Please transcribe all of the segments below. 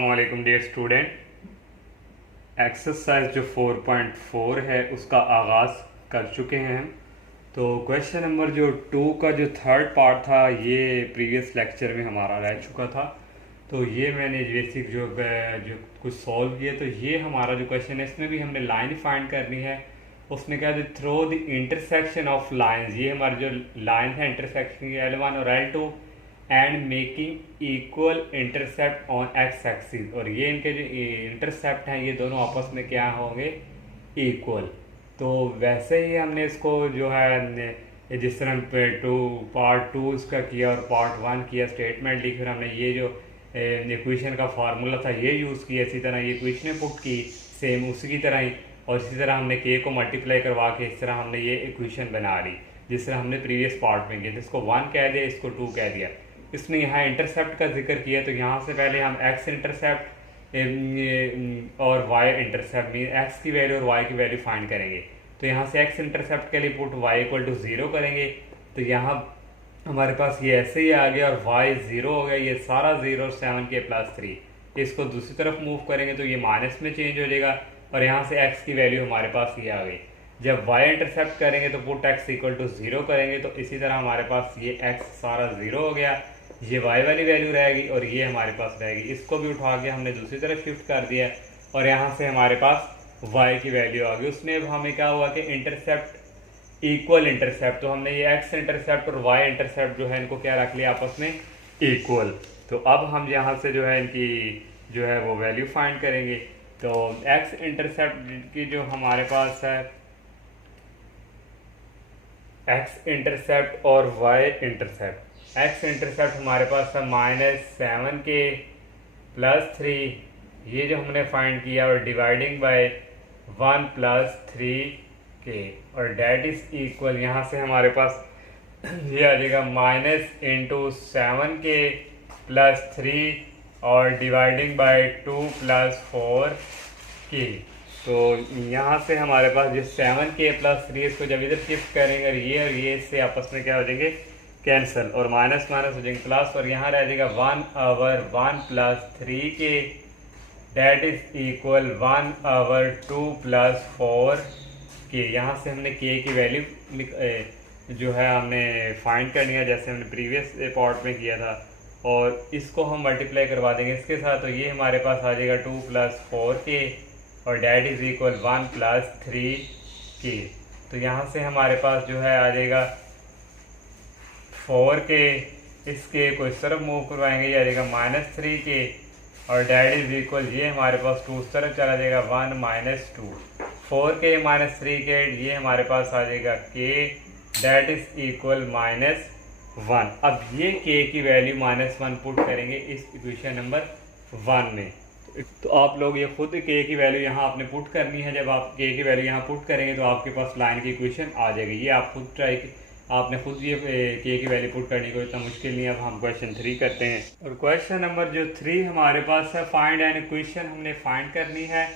अस्सलामुअलैकुम dear student. Exercise जो 4.4 है उसका आगाज़ कर चुके हैं हम। तो क्वेश्चन नंबर जो 2 का जो थर्ड पार्ट था ये प्रीवियस लेक्चर में हमारा रह चुका था। तो ये मैंने बेसिक जो कुछ सॉल्व किया। तो ये हमारा जो क्वेश्चन है इसमें भी हमने लाइन फाइंड करनी है। उसमें क्या है, through the intersection of lines. ये हमारे जो लाइन है इंटरसेक्शन की L1 और L2 and making equal intercept on x axis. और ये इनके जो इंटरसेप्ट हैं ये दोनों आपस में क्या होंगे, इक्वल। तो वैसे ही हमने इसको जो है जिस तरह पार्ट टू इसका किया और पार्ट वन किया, स्टेटमेंट लिखी, फिर हमने ये जो इक्वेशन का फार्मूला था ये यूज़ किया। इसी तरह ये इक्वेशनें पुट की सेम उसी की तरह ही, और इसी तरह हमने के को मल्टीप्लाई करवा के इस तरह हमने ये इक्वेशन बना ली जिस तरह हमने प्रीवियस पार्ट में किया। इसको 1 कह दिया, इसको 2 कह दिया। इसने यहाँ इंटरसेप्ट का जिक्र किया। तो यहाँ से पहले हम एक्स इंटरसेप्ट और वाई इंटरसेप्ट मीन एक्स की वैल्यू और वाई की वैल्यू फाइंड करेंगे। तो यहाँ से एक्स इंटरसेप्ट के लिए पुट वाई इक्वल टू 0 करेंगे। तो यहाँ हमारे पास ये ऐसे ही आ गया और वाई 0 हो गया। ये सारा 0 और 7 के प्लस 3। इसको दूसरी तरफ मूव करेंगे तो ये माइनस में चेंज हो जाएगा और यहाँ से एक्स की वैल्यू हमारे पास ये आ गई। जब y इंटरसेप्ट करेंगे तो पुट x इक्वल टू 0 करेंगे। तो इसी तरह हमारे पास ये x सारा 0 हो गया, ये y वाली वैल्यू रहेगी और ये हमारे पास रहेगी। इसको भी उठा के हमने दूसरी तरफ शिफ्ट कर दिया और यहाँ से हमारे पास y की वैल्यू आ गई। उसमें अब हमें क्या हुआ कि इंटरसेप्ट इक्वल इंटरसेप्ट। तो हमने ये x इंटरसेप्ट और y इंटरसेप्ट जो है इनको क्या रख लिया आपस में, इक्वल। तो अब हम यहाँ से जो है इनकी जो है वो वैल्यू फाइंड करेंगे। तो x इंटरसेप्ट की जो हमारे पास है x इंटरसेप्ट और y इंटरसेप्ट। x इंटरसेप्ट हमारे पास है -7 के प्लस 3, ये जो हमने फाइंड किया, और डिवाइडिंग बाय 1 प्लस 3 के, और डेट इज इक्वल यहाँ से हमारे पास ये आ जाएगा -7 के प्लस 3 और डिवाइडिंग बाय 2 प्लस 4 के। तो यहाँ से हमारे पास जो 7 के प्लस 3 इसको जब इधर शिफ्ट करेंगे और ये इससे आपस में क्या हो जाएंगे, कैंसिल, और माइनस माइनस हो जाएंगे प्लस, और यहाँ रह जाएगा 1/1 प्लस 3 के, डेट इज इक्वल 1/2 प्लस 4 के। यहाँ से हमने के की वैल्यू जो है हमने फाइंड करनी है जैसे हमने प्रीवियस पार्ट में किया था, और इसको हम मल्टीप्लाई करवा देंगे इसके साथ। तो ये हमारे पास आ जाएगा 2 प्लस 4 के और डेट इज इक्वल 1 प्लस 3 के। तो यहाँ से हमारे पास जो है आ जाएगा 4 के, इसके को इस तरफ मूव करवाएंगे, ये आ जाएगा -3 के, और डेट इज इक्वल ये हमारे पास 2 उस तरफ चला जाएगा 1 - 2। 4 के -3 के ये हमारे पास आ जाएगा के, डेट इज इक्वल -1। अब ये के की वैल्यू -1 पुट करेंगे इस इक्वेशन नंबर 1 में। तो आप लोग ये खुद के की वैल्यू यहाँ आपने पुट करनी है। जब आप के की वैल्यू यहाँ पुट करेंगे तो आपके पास लाइन की इक्वेशन आ जाएगी। ये आप खुद आपने खुद ये के की वैल्यू पुट करने को इतना मुश्किल नहीं है। अब हम क्वेश्चन 3 करते हैं, और क्वेश्चन नंबर जो 3 हमारे पास है, फाइंड एन इक्वेशन हमने फाइंड करनी है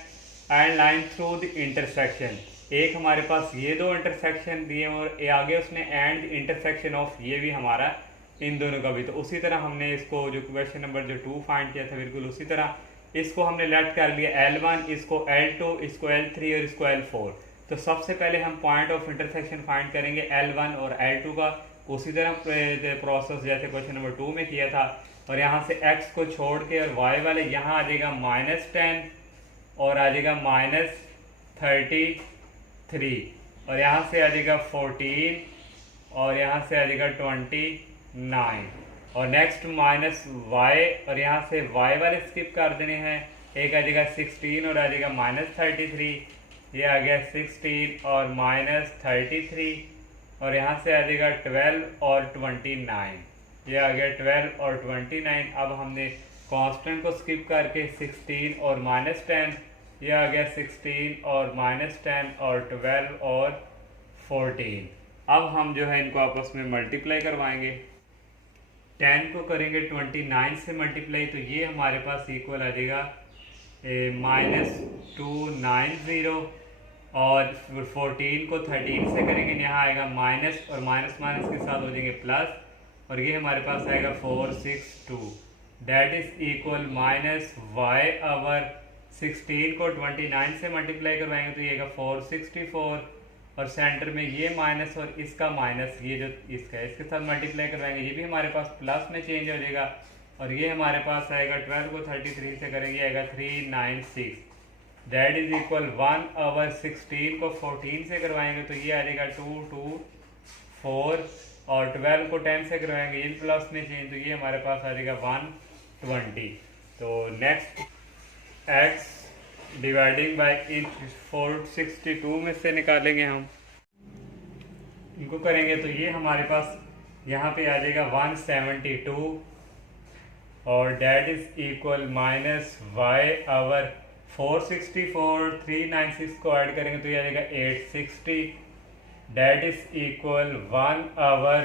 and line through the intersection. एक हमारे पास ये दो इंटरसेक्शन दिए और आगे उसने एंड इंटरसेक्शन ऑफ, ये भी हमारा इन दोनों का भी। तो उसी तरह हमने इसको जो क्वेश्चन नंबर जो 2 फाइंड किया था बिल्कुल उसी तरह इसको हमने लेट कर लिया L1, इसको L2, इसको L3 और इसको L4। तो सबसे पहले हम पॉइंट ऑफ इंटरसेक्शन फाइंड करेंगे L1 और L2 का, उसी तरह प्रोसेस जैसे क्वेश्चन नंबर 2 में किया था। और यहाँ से x को छोड़ के और y वाले यहाँ आ जाएगा -10 और आ जाएगा -33, और यहाँ से आ जाएगा 14 और यहाँ से आ जाएगा 29, और नेक्स्ट -y, और यहाँ से y वाले स्किप कर देने हैं। एक आ जाएगा 16 और आ जाएगा -33, ये आ गया 16 और -33, और यहाँ से आ जाएगा 12 और 29, ये आ गया 12 और 29। अब हमने कांस्टेंट को स्किप करके 16 और -10, ये आ गया 16 और -10 और 12 और 14। अब हम जो है इनको आपस में मल्टीप्लाई करवाएंगे। 10 को करेंगे 29 से मल्टीप्लाई, तो ये हमारे पास इक्वल आ जाएगा -290, और 14 को 13 से करेंगे, यहाँ आएगा माइनस, और माइनस माइनस के साथ हो जाएंगे प्लस, और ये हमारे पास आएगा 462। That is equal minus y over 16 को 29 से मल्टीप्लाई करवाएंगे तो ये 464 और सेंटर में ये माइनस और इसका माइनस, ये जो इसका इसके साथ मल्टीप्लाई करवाएंगे ये भी हमारे पास प्लस में चेंज हो जाएगा और ये हमारे पास आएगा 12 को 33 से करेंगे आएगा 396 दैट इज इक्वल 1 आवर 16 को 14 से करवाएंगे तो ये आ जाएगा 224 और 12 को 10 से करवाएंगे ये प्लस में चेंज तो ये हमारे पास आ जाएगा 120। तो नेक्स्ट x डिवाइडिंग बाय इन 462 में से निकालेंगे हम इनको करेंगे तो ये हमारे पास यहाँ पे आ जाएगा 172 और that is equal minus y over 464 396 को ऐड करेंगे तो ये आ जाएगा 860 डेट इज इक्वल 1 आवर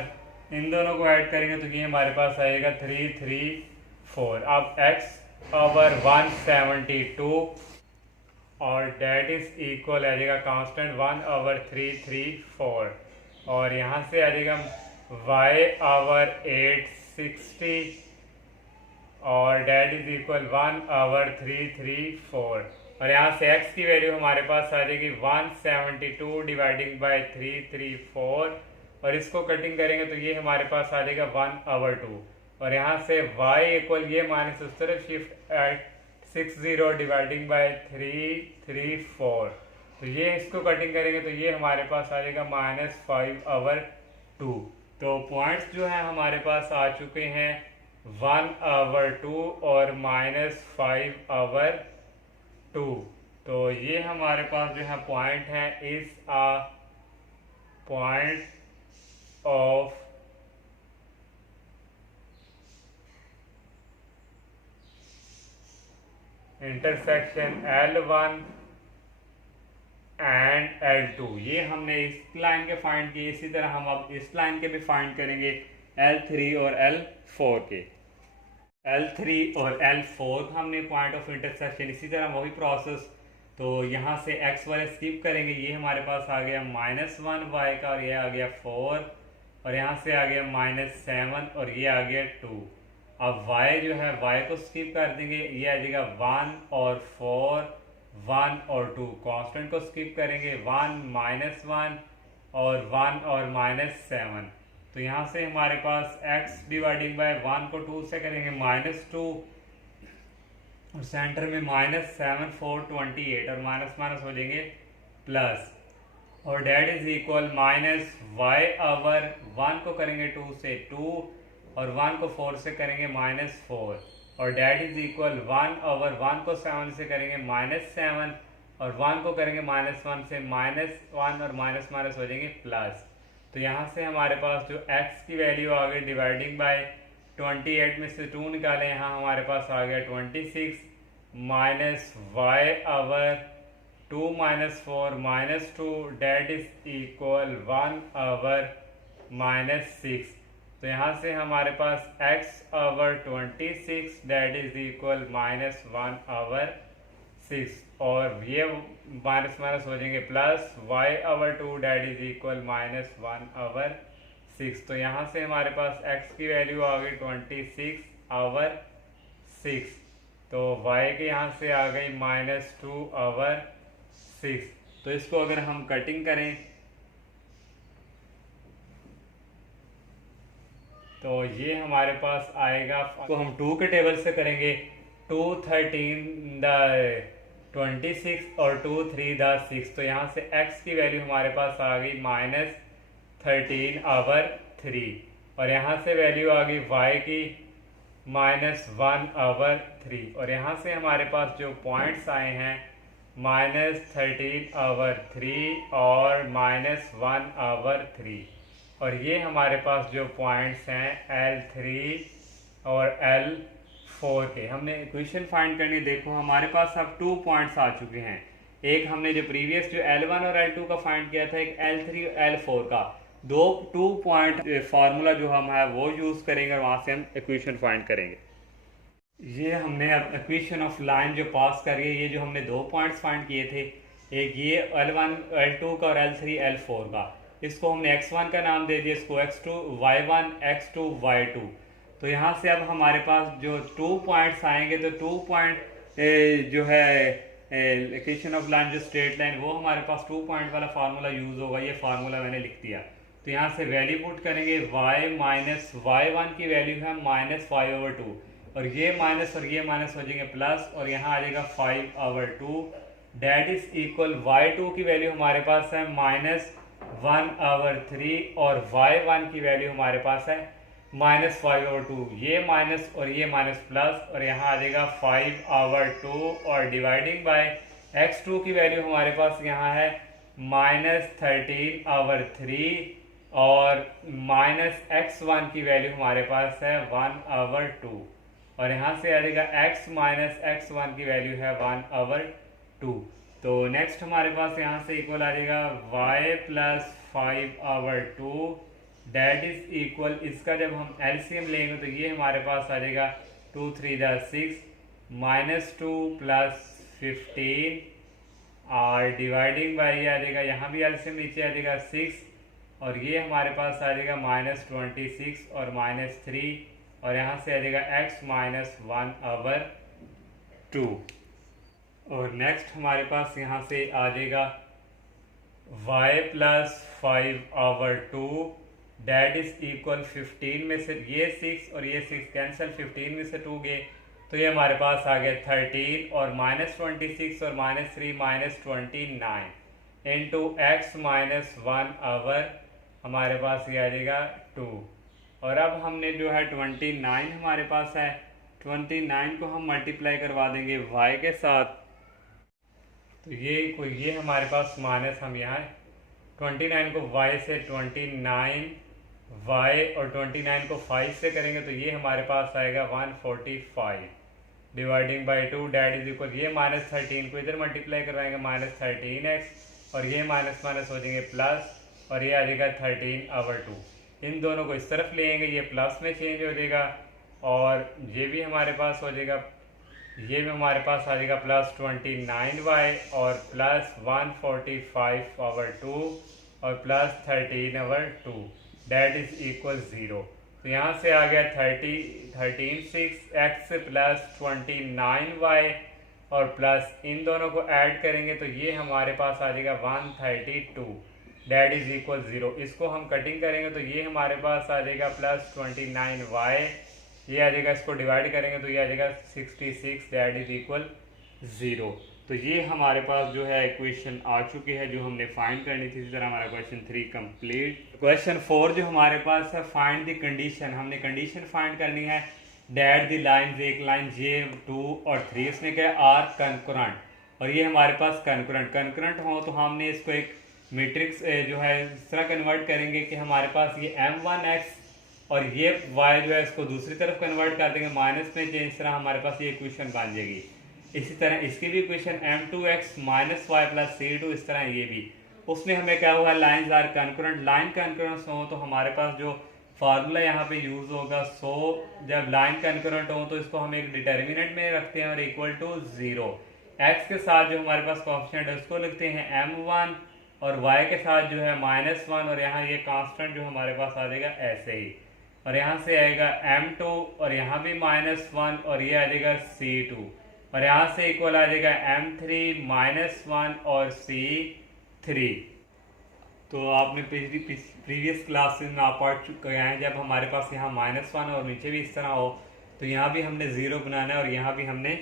इन दोनों को ऐड करेंगे तो ये हमारे पास आएगा 334। अब x आवर 172 और डेट इज इक्वल आ जाएगा कांस्टेंट 1 आवर 334 और यहाँ से आ जाएगा y आवर 860 और डेट इज इक्वल 1 आवर 334 और यहाँ से x की वैल्यू हमारे पास आ जाएगी 172 डिवाइडिंग बाय 334 और इसको कटिंग करेंगे तो ये हमारे पास आ जाएगा 1 आवर 2 और यहाँ से y इक्वल ये माइनस उस तरफ शिफ्ट एट 60 डिवाइडिंग बाय 334 तो ये इसको कटिंग करेंगे तो ये हमारे पास आ जाएगा -5 आवर 2। तो पॉइंट्स जो है हमारे पास आ चुके हैं 1 आवर 2 और -5 आवर 2। तो ये हमारे पास जो है पॉइंट है is a point of intersection L1 and L2। ये हमने इस लाइन के फाइंड किए, इसी तरह हम अब इस लाइन के भी फाइंड करेंगे L3 और L4 के। L3 और L4 हमने पॉइंट ऑफ इंटरसेक्शन, इसी तरह वही प्रोसेस। तो यहाँ से x वाले स्किप करेंगे, ये हमारे पास आ गया -1 y का और ये आ गया 4 और यहाँ से आ गया -7 और ये आ गया 2। अब y जो है y को स्किप कर देंगे, ये आ जाएगा 1 और 4 1 और 2। कांस्टेंट को स्किप करेंगे 1 -1 और 1 और -7। तो यहाँ से हमारे पास x डिवाइडिंग बाय 1 को 2 से करेंगे -2 और सेंटर में -7 4 28 और माइनस माइनस हो जाएंगे प्लस और that is equal -y over 1 को करेंगे 2 से 2 और 1 को 4 से करेंगे -4 और डेट इज इक्वल 1 ओवर 1 को 7 से करेंगे -7 और 1 को करेंगे -1 से -1 और माइनस माइनस हो जाएंगे प्लस। तो यहाँ से हमारे पास जो x की वैल्यू आ गई डिवाइडिंग बाय 28 में से 2 निकाले, यहाँ हमारे पास आ गया 26 -y over 2 -4 -2 that is equal 1 over -6। तो यहाँ से हमारे पास x over 26 that is equal -1 over 6 और ये माइनस माइनस हो जाएंगे plus y over 2 that is equal -1 over 6। तो यहाँ से हमारे पास x की वैल्यू आ गई 26 ओवर 6। तो y के यहाँ से आ गई -2 ओवर 6। तो इसको अगर हम कटिंग करें तो ये हमारे पास आएगा, तो हम 2 के टेबल से करेंगे 2 13 26 और 2 3 6। तो यहाँ से x की वैल्यू हमारे पास आ गई -13 ओवर 3 और यहाँ से वैल्यू आ गई y की -1 ओवर 3 और यहाँ से हमारे पास जो पॉइंट्स आए हैं -13 ओवर 3 और -1 ओवर 3 और ये हमारे पास जो पॉइंट्स हैं L3 और L4 के। हमने इक्वेशन फाइंड करनी, देखो हमारे पास अब 2 पॉइंट्स आ चुके हैं। एक हमने जो प्रीवियस जो L1 और L2 का फाइंड किया था, एक L3 और L4 का। 2 पॉइंट फार्मूला जो हम है वो यूज़ करेंगे और वहाँ से हम इक्वेशन फाइंड करेंगे। ये हमने अब इक्वेशन ऑफ लाइन जो पास कर रही है, ये जो हमने 2 पॉइंट्स फाइंड किए थे, एक ये L1 L2 का और L3 L4 का, इसको हमने x1 का नाम दे दिया, इसको x2 y1 x2 y2। तो यहाँ से अब हमारे पास जो 2 पॉइंट्स आएंगे, तो 2 पॉइंट जो है लोकेशन ऑफ लाइन, जो स्ट्रेट लाइन, वो हमारे पास 2 पॉइंट वाला फार्मूला यूज होगा। ये फार्मूला मैंने लिख दिया। तो यहाँ से वैल्यू पुट करेंगे, y माइनस y1 की वैल्यू है -5/2, और ये माइनस और ये माइनस हो जाएंगे प्लस, और यहाँ आ जाएगा 5/2, डेट इज इक्वल y2 की वैल्यू हमारे पास है -1/3, और y1 की वैल्यू हमारे पास है -5/2। ये माइनस और ये माइनस प्लस, और यहाँ आ जाएगा 5/2, और डिवाइडिंग बाय x2 की वैल्यू हमारे पास यहाँ है -13/3, और -x1 की वैल्यू हमारे पास है 1/2, और यहाँ से आ जाएगा x माइनस x1 की वैल्यू है 1/2। तो नेक्स्ट हमारे पास यहाँ से इक्वल आ जाएगा y plus 5/2, that is equal, इसका जब हम एलसीएम लेंगे तो ये हमारे पास आ जाएगा 2 3 6, -2 प्लस 15, और डिवाइडिंग बाय ये आ जाएगा, यहाँ भी एलसीएम नीचे आ जाएगा 6, और ये हमारे पास आ जाएगा -26 और -3, और यहाँ से आ जाएगा x माइनस 1/2। और नेक्स्ट हमारे पास यहाँ से आ जाएगा y plus 5/2, that is equal 15 में से ये 6 और ये 6 कैंसिल, 15 में से 2 गए, तो ये हमारे पास आ गया 13, और -26 और -3 -29 इंटू x माइनस 1/, हमारे पास ये आ जाएगा 2। और अब हमने जो है 29 हमारे पास है, 29 को हम मल्टीप्लाई करवा देंगे y के साथ, तो ये हमारे पास माइनस, हम यहाँ 29 को y से 29 y और 29 को 5 से करेंगे तो ये हमारे पास आएगा 145 dividing by 2, that is equal, ये -13 को इधर मल्टीप्लाई करवाएंगे -13x, और ये माइनस माइनस हो जाएंगे प्लस, और ये आ जाएगा 13/2। इन दोनों को इस तरफ ले आएंगे, ये प्लस में चेंज हो जाएगा, और ये भी हमारे पास हो जाएगा, ये भी हमारे पास आ जाएगा +29y और प्लस 145/2 और प्लस 13/2, डेट इज इक्वल 0। तो यहाँ से आ गया 13/6x प्लस 29y, और प्लस इन दोनों को ऐड करेंगे तो ये हमारे पास आ जाएगा 132, डेट इज इक्वल 0। इसको हम कटिंग करेंगे तो ये हमारे पास आ जाएगा +29y, ये आ जाएगा, इसको डिवाइड करेंगे तो ये आ जाएगा 66, डेट इज इक्वल 0। तो ये हमारे पास जो है इक्वेशन आ चुकी है जो हमने फाइंड करनी थी। इसी तरह हमारा क्वेश्चन 3 कंप्लीट। क्वेश्चन 4 जो हमारे पास है, फाइंड द कंडीशन, हमने कंडीशन फाइंड करनी है डेट द लाइन, एक लाइन J2 और 3, इसने क्या आर कंकरेंट, और ये हमारे पास कंकरेंट हो तो हमने इसको एक मैट्रिक्स जो है इस तरह कन्वर्ट करेंगे कि हमारे पास ये m1x और ये y जो है इसको दूसरी तरफ कन्वर्ट कर देंगे माइनस में, इस तरह हमारे पास ये इक्वेशन बन जाएगी। इसी तरह इसकी भी equation m2x minus Y plus c2, इस तरह ये भी। उसमें हमें क्या हुआ, lines are concurrent, line concurrent हो तो हमारे पास जो फार्मूला यहाँ पे यूज होगा, सो जब लाइन कंकरेंट हो तो इसको हम एक डिटर्मिनेंट में रखते हैं और इक्वल टू 0, x के साथ जो हमारे पास कॉन्स्टेंट है उसको लिखते हैं m1 और y के साथ जो है -1, और यहाँ ये कांस्टेंट जो हमारे पास आ जाएगा ऐसे ही, और यहाँ से आएगा m2 और यहाँ भी -1 और ये आ जाएगा c2, और यहाँ से इक्वल आ जाएगा m3 -1 और c3। तो आपने प्रीवियस क्लासेस में आप पढ़ चुके हैं, जब हमारे पास यहाँ -1 और नीचे भी इस तरह हो तो यहाँ भी हमने 0 बनाना है और यहाँ भी हमने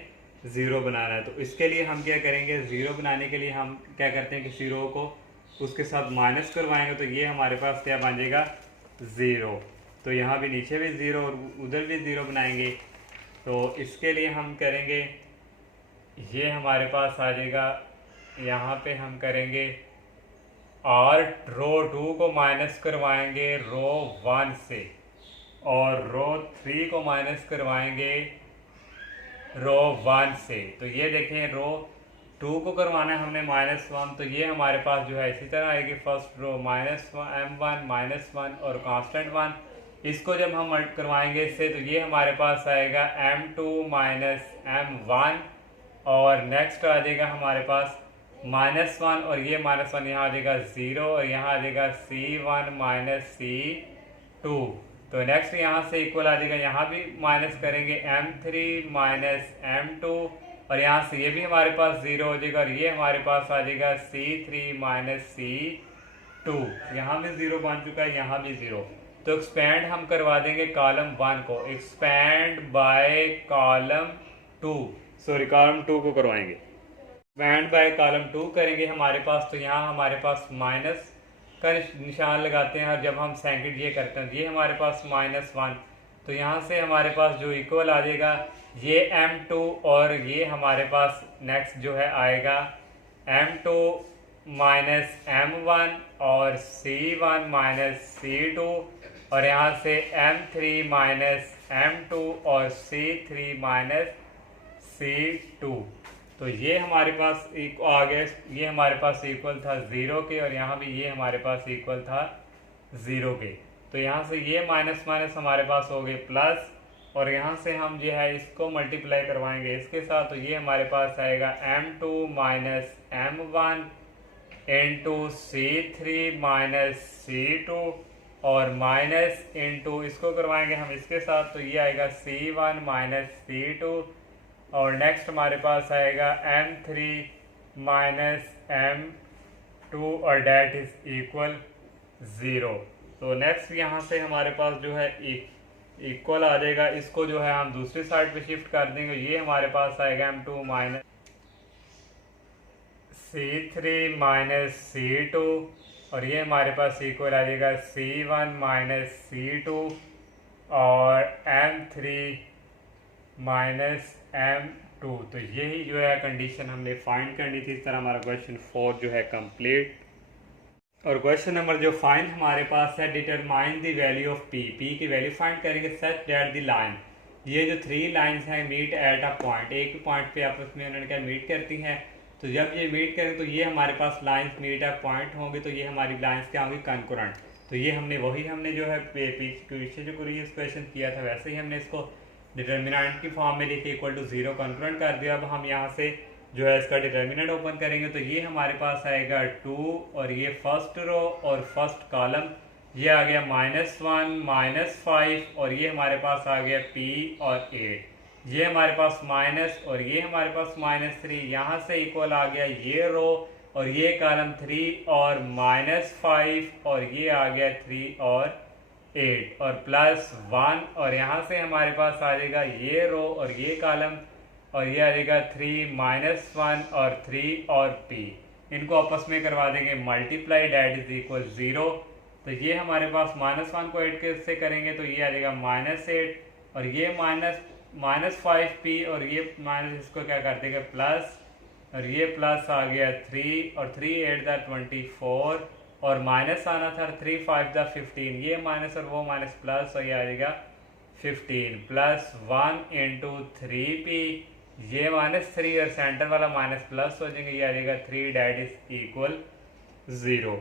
0 बनाना है। तो इसके लिए हम क्या करेंगे, 0 बनाने के लिए हम क्या करते हैं कि 0 को उसके साथ माइनस करवाएंगे तो ये हमारे पास क्या बन जाएगा 0। तो यहाँ भी नीचे भी 0 और उधर भी 0 बनाएंगे। तो इसके लिए हम करेंगे, ये हमारे पास आ जाएगा, यहाँ पे हम करेंगे और रो 2 को माइनस करवाएंगे रो 1 से, और रो 3 को माइनस करवाएंगे रो 1 से। तो ये देखें, रो 2 को करवाना है हमने -1, तो ये हमारे पास जो है इसी तरह आएगी, फर्स्ट रो -m1 -1 और कांस्टेंट 1, इसको जब हम मल्ट करवाएंगे इससे तो ये हमारे पास आएगा m2 -m1, और नेक्स्ट आ जाएगा हमारे पास -1 और ये -1 यहाँ आ जाएगा 0, और यहाँ आ जाएगा c1 -c2, तो नेक्स्ट यहाँ से इक्वल आ जाएगा, यहाँ भी माइनस करेंगे m3 माइनस m2 और यहाँ से ये भी हमारे पास ज़ीरो हो जाएगा और ये हमारे पास आ जाएगा c3 माइनस c2। यहाँ भी ज़ीरो बन चुका है, यहाँ भी ज़ीरो। तो एक्सपेंड हम करवा देंगे कॉलम 1 को, expand by column 2, sorry column 2 को करवाएंगे। एक्सपेंड बाय कॉलम 2 करेंगे हमारे पास, तो यहाँ हमारे पास माइनस का निशान लगाते हैं और जब हम सेकंड ये करते हैं ये हमारे पास -1, तो यहाँ से हमारे पास जो इक्वल आ जाएगा ये m2 और ये हमारे पास नेक्स्ट जो है आएगा m2 माइनस m1 और c1 माइनस c2 और यहाँ से m3 माइनस m2 और c3 माइनस c2। तो ये हमारे पास आ गया, ये हमारे पास इक्वल था 0 के और यहाँ भी ये हमारे पास इक्वल था 0 के। तो यहाँ से ये माइनस माइनस हमारे पास हो गए प्लस और यहाँ से हम जो है इसको मल्टीप्लाई करवाएंगे इसके साथ, तो ये हमारे पास आएगा m2 minus m1 into c3 minus c2 और माइनस इंटू इसको करवाएंगे हम इसके साथ, तो ये आएगा c1 माइनस c2 और नेक्स्ट हमारे पास आएगा m3 माइनस m2 और डेट इज इक्वल 0। तो नेक्स्ट यहाँ से हमारे पास जो है इक्वल आ जाएगा, इसको जो है हम दूसरी साइड पे शिफ्ट कर देंगे, ये हमारे पास आएगा m2 minus c3 minus c2 और ये हमारे पास इक्वल आ जाएगा c1 माइनस c2 और m3 माइनस m2। तो यही जो है कंडीशन हमने फाइंड करनी थी। इस तरह हमारा क्वेश्चन 4 जो है कंप्लीट। और क्वेश्चन नंबर जो फाइंड हमारे पास है, determine the value of p, p की वैल्यू फाइंड करेंगे सच दैट द लाइन, ये जो 3 लाइंस हैं मीट एट अ पॉइंट, एक पॉइंट पे आपस में उन्होंने क्या मीट करती हैं, तो जब ये मीट करें तो ये हमारे पास लाइंस मीट अ पॉइंट होंगे, तो ये हमारी लाइंस क्या होंगी, कंकरेंट। तो ये हमने जो है पीछे जो प्रीवियस क्वेश्चन किया था वैसे ही हमने इसको डिटर्मिनेंट की फॉर्म में लिखे इक्वल टू 0 कंकरेंट कर दिया। अब हम यहाँ से जो है इसका डिटर्मिनेंट ओपन करेंगे, तो ये हमारे पास आएगा 2 और ये फर्स्ट रो और फर्स्ट कॉलम, ये आ गया -1 -5 और ये हमारे पास आ गया p और 8, ये हमारे पास माइनस और ये हमारे पास -3, यहाँ से इक्वल आ गया ये रो और ये कॉलम 3 और -5 और ये आ गया 3 और 8 और +1 और यहाँ से हमारे पास आ जाएगा ये रो और ये कॉलम और ये आ जाएगा 3 -1 और 3 और p, इनको आपस में करवा देंगे मल्टीप्लाई, डेट इज इक्वल 0। तो ये हमारे पास -1 को 8 के से करेंगे तो ये आ जाएगा -8 और ये -5p और ये माइनस इसको क्या कर देंगे प्लस और ये प्लस आ गया 3 और 3 8 द 24 और माइनस आना था 3 5 द 15, ये माइनस और वो माइनस प्लस और ये आ जाएगा 15 +1 इंटू 3p, ये -3 और सेंटर वाला माइनस प्लस हो जाएंगे, ये आ जाएगा 3 डेट इज इक्वल 0।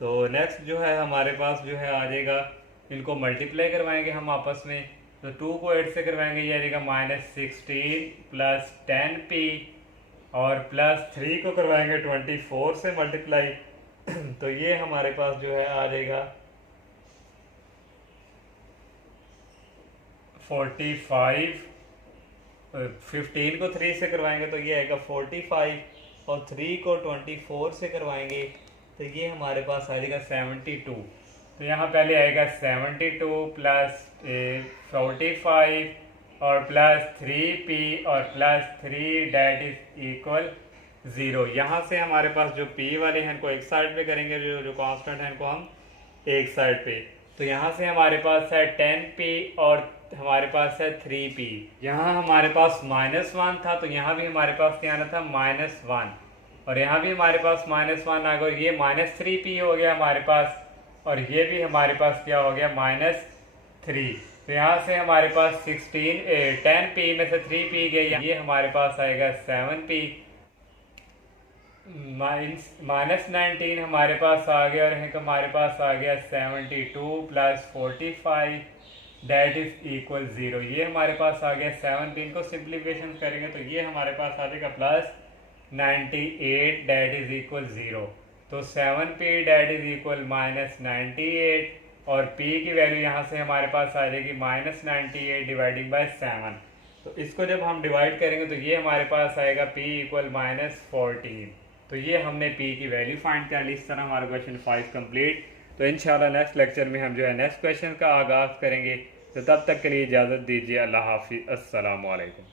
तो नेक्स्ट जो है हमारे पास जो है आ जाएगा, इनको मल्टीप्लाई करवाएंगे हम आपस में, तो 2 को 8 से करवाएंगे, ये आ जाएगा -16 + 10p और +3 को करवाएंगे 24 से मल्टीप्लाई तो ये हमारे पास जो है आ जाएगा 45, 15 को 3 से करवाएंगे तो ये आएगा 45 और 3 को 24 से करवाएंगे तो ये हमारे पास आ जाएगा 72। तो यहाँ पहले आएगा 72 + 45 और +3p और +3 डेट इज इक्वल 0। यहाँ से हमारे पास जो p वाले हैं इनको एक साइड पे करेंगे, जो कांस्टेंट है इनको हम एक साइड पे, तो यहाँ से हमारे पास है 10p और हमारे पास है 3p। यहाँ हमारे पास -1 था तो यहाँ भी हमारे पास क्या आना था -1 और यहाँ भी हमारे पास -1 आ गया और ये -3p हो गया हमारे पास और ये भी हमारे पास क्या हो गया -3। तो यहाँ से हमारे पास 10p में से 3p गया, ये हमारे पास आएगा 7p -19 हमारे पास आ गया और हमारे पास आ गया 72 + 45 डेट इज इक्वल 0। ये हमारे पास आ गया 17 को सिंप्लीफिकेशन करेंगे तो ये हमारे पास आ जाएगा +98 डेट इज इक्वल 0। तो 7p डेट इज इक्वल -98 और p की वैल्यू यहाँ से हमारे पास आ जाएगी -98 डिवाइडिंग बाय 7। तो इसको जब हम डिवाइड करेंगे तो ये हमारे पास आएगा p इक्वल -14। तो ये हमने p की वैल्यू फाइंड कर ली। इस तरह हमारा क्वेश्चन 5 कंप्लीट। तो इंशाल्लाह नेक्स्ट लेक्चर में हम जो है नेक्स्ट क्वेश्चन का आगाज़ करेंगे। तो तब तक के लिए इजाज़त दीजिए। अल्लाह हाफिज़। अस्सलाम वालेकुम।